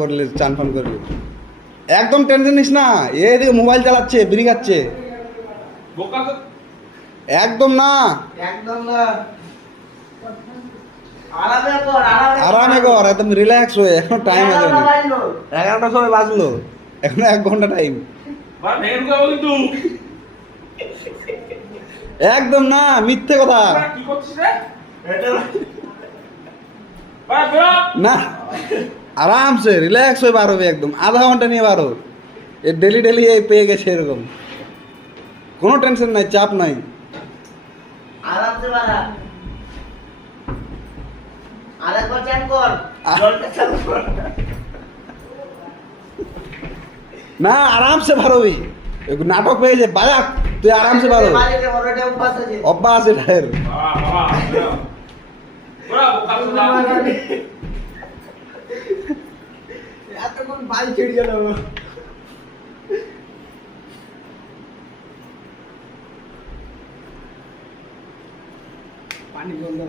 করলে চান ফান করবি, একদম টেনশন নিস না। এদিকে মোবাইল চালাচ্ছে, বিড়ি খাচ্ছে, একদম না, একদম না, আরামে কর, একদম রিল্যাক্স হয়ে। এখন টাইম আছে, 11টার সময় বাজলো, এখন 1 ঘন্টা টাইম। একদম না, মিথ্যে কথা না, আরামসে রিল্যাক্স হয়ে বার হবে, একদম আধা ঘন্টা নিয়ে বার হোক। এ ডেলি ডেলি এই পেয়ে গেছে এরকম, কোনো টেনশন নাই, চাপ নাই। আরামসে বাড়া, আরেকবার চান কর, জলটা চালু কর। না, আরামসে বার হবি, নাটক হয়ে যায় বাজা, তুই আরামসে বার হবি, বাড়িতে বড়টা অভ্যাস আছে। অভ্যাস এটার। এতক্ষণ বাল ছিড়ে গেল। পানি বন্ধ।